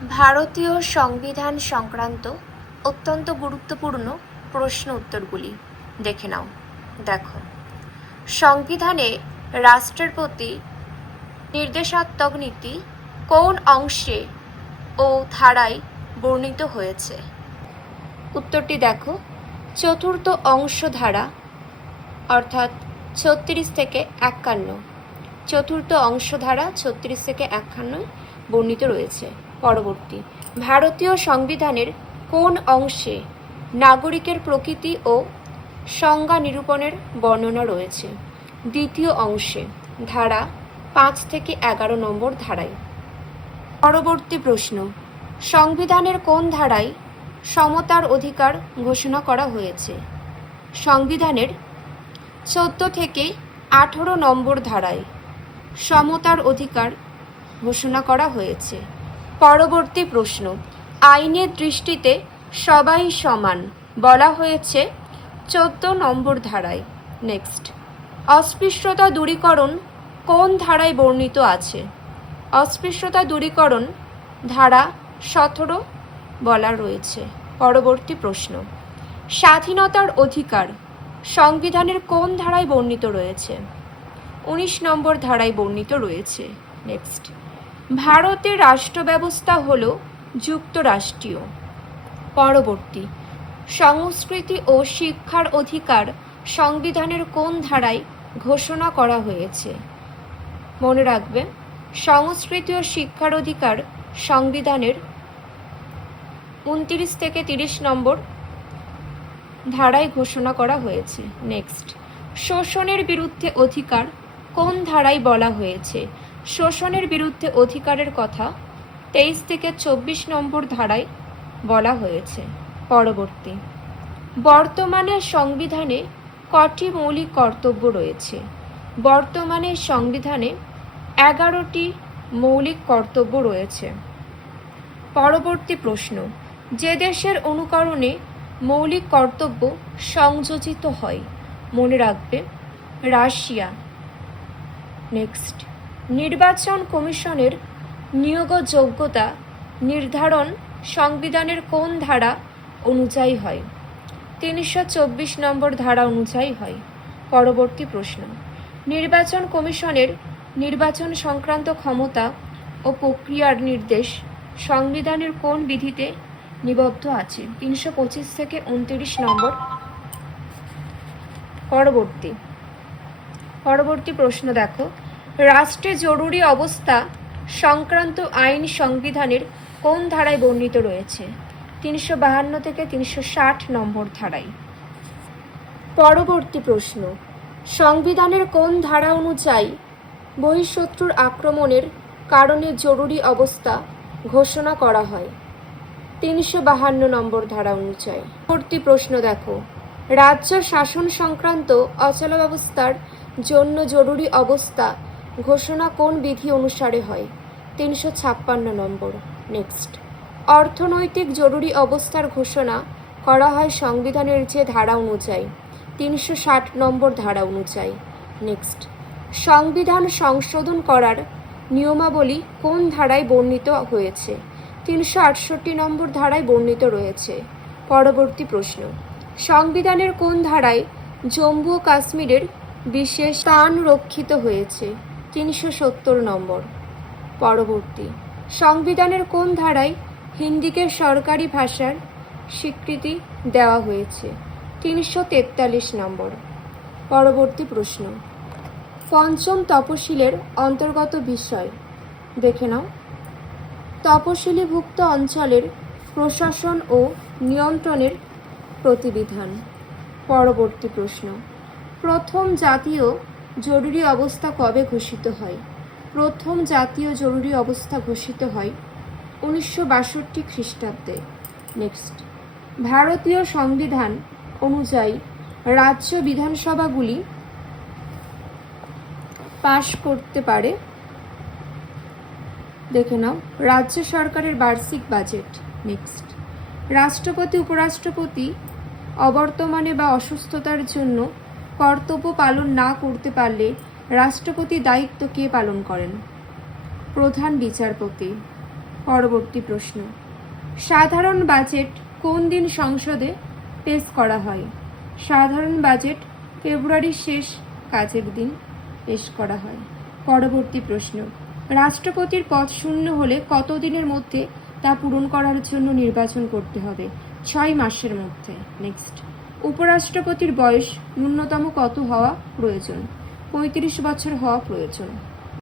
ভারতীয় সংবিধান সংক্রান্ত অত্যন্ত গুরুত্বপূর্ণ প্রশ্ন উত্তরগুলি দেখে নাও। দেখো, সংবিধানে রাষ্ট্রের প্রতি নির্দেশাত্মক নীতি কোন অংশে ও ধারায় বর্ণিত হয়েছে? উত্তরটি দেখো, চতুর্থ অংশ ধারা অর্থাৎ 36 থেকে 51। চতুর্থ অংশ ধারা 36 থেকে 51 বর্ণিত রয়েছে। পরবর্তী, ভারতীয় সংবিধানের কোন অংশে নাগরিকের প্রকৃতি ও সংজ্ঞা নিরূপণের বর্ণনা রয়েছে? দ্বিতীয় অংশে, ধারা 5 থেকে 11 নম্বর ধারায়। পরবর্তী প্রশ্ন, সংবিধানের কোন ধারায় সমতার অধিকার ঘোষণা করা হয়েছে? সংবিধানের 14 থেকে 18 নম্বর ধারায় সমতার অধিকার ঘোষণা করা হয়েছে। পরবর্তী প্রশ্ন, আইনের দৃষ্টিতে সবাই সমান বলা হয়েছে 14 নম্বর ধারায়। নেক্সট, অস্পৃশ্যতা দূরীকরণ কোন ধারায় বর্ণিত আছে? অস্পৃশ্যতা দূরীকরণ ধারা 17 বলা রয়েছে। পরবর্তী প্রশ্ন, স্বাধীনতার অধিকার সংবিধানের কোন ধারায় বর্ণিত রয়েছে? 19 নম্বর ধারায় বর্ণিত রয়েছে। নেক্সট, ভারতের রাষ্ট্র ব্যবস্থা হল যুক্তরাষ্ট্রীয়। পরবর্তী, সংস্কৃতি ও শিক্ষার অধিকার সংবিধানের কোন ধারায় ঘোষণা করা হয়েছে? মনে রাখবে, সংস্কৃতি ও শিক্ষার অধিকার সংবিধানের 29 থেকে 30 নম্বর ধারায় ঘোষণা করা হয়েছে। নেক্সট, শোষণের বিরুদ্ধে অধিকার কোন ধারায় বলা হয়েছে? শোষণের বিরুদ্ধে অধিকারের কথা 23 থেকে 24 নম্বর ধারায় বলা হয়েছে। পরবর্তী, বর্তমানে সংবিধানে কটি মৌলিক কর্তব্য রয়েছে? বর্তমানে সংবিধানে 11টি মৌলিক কর্তব্য রয়েছে। পরবর্তী প্রশ্ন, যে দেশের অনুকরণে মৌলিক কর্তব্য সংযোজিত হয়? মনে রাখবে, রাশিয়া। নেক্সট, নির্বাচন কমিশনের নিয়োগযোগ্যতা নির্ধারণ সংবিধানের কোন ধারা অনুযায়ী হয়? 324 নম্বর ধারা অনুযায়ী হয়। পরবর্তী প্রশ্ন, নির্বাচন কমিশনের নির্বাচন সংক্রান্ত ক্ষমতা ও প্রক্রিয়ার নির্দেশ সংবিধানের কোন বিধিতে নিবদ্ধ আছে? 325 থেকে 29 নম্বর। পরবর্তী প্রশ্ন দেখো, রাষ্ট্রে জরুরি অবস্থা সংক্রান্ত আইন সংবিধানের কোন ধারায় বর্ণিত রয়েছে? 352 থেকে 360 নম্বর ধারায়। পরবর্তী প্রশ্ন, সংবিধানের কোন ধারা অনুযায়ী বহিঃশত্রুর আক্রমণের কারণে জরুরি অবস্থা ঘোষণা করা হয়? 352 নম্বর ধারা অনুযায়ী। পরবর্তী প্রশ্ন দেখো, রাজ্য শাসন সংক্রান্ত অচলাবস্থার জন্য জরুরি অবস্থা ঘোষণা কোন বিধি অনুসারে হয়? 356 নম্বর। নেক্সট, অর্থনৈতিক জরুরি অবস্থার ঘোষণা করা হয় সংবিধানের যে ধারা অনুযায়ী? 360 নম্বর ধারা অনুযায়ী। নেক্সট, সংবিধান সংশোধন করার নিয়মাবলী কোন ধারায় বর্ণিত হয়েছে? 368 নম্বর ধারায় বর্ণিত রয়েছে। পরবর্তী প্রশ্ন, সংবিধানের কোন ধারায় জম্মু ও কাশ্মীরের বিশেষ স্থান রক্ষিত হয়েছে? 370 নম্বর। পরবর্তী, সংবিধানের কোন ধারায় হিন্দিকে সরকারি ভাষার স্বীকৃতি দেওয়া হয়েছে? 343 নম্বর। পরবর্তী প্রশ্ন, পঞ্চম তপশিলের অন্তর্গত বিষয় দেখে নাও। তপশিলিভুক্ত অঞ্চলের প্রশাসন ও নিয়ন্ত্রণের প্রতিবিধান। পরবর্তী প্রশ্ন, প্রথম জাতীয় জরুরি অবস্থা কবে ঘোষিত হয়? প্রথম জাতীয় জরুরি অবস্থা ঘোষিত হয় 1962 খ্রিস্টাব্দে। নেক্সট, ভারতীয় সংবিধান অনুযায়ী রাজ্য বিধানসভাগুলি পাশ করতে পারে, দেখে নাও, রাজ্য সরকারের বার্ষিক বাজেট। নেক্সট, রাষ্ট্রপতি উপরাষ্ট্রপতি অবর্তমানে বা অসুস্থতার জন্য কর্তব্য পালন না করতে পারলে রাষ্ট্রপতি দায়িত্ব কে পালন করেন? প্রধান বিচারপতি। পরবর্তী প্রশ্ন, সাধারণ বাজেট কোন দিন সংসদে পেশ করা হয়? সাধারণ বাজেট ফেব্রুয়ারির শেষ কাজের দিন পেশ করা হয়। পরবর্তী প্রশ্ন, রাষ্ট্রপতির পদ শূন্য হলে কত দিনের মধ্যে তা পূরণ করার জন্য নির্বাচন করতে হবে? 6 মাসের মধ্যে। নেক্সট, উপরাষ্ট্রপতির বয়স ন্যূনতম কত হওয়া প্রয়োজন? 35 বছর হওয়া প্রয়োজন।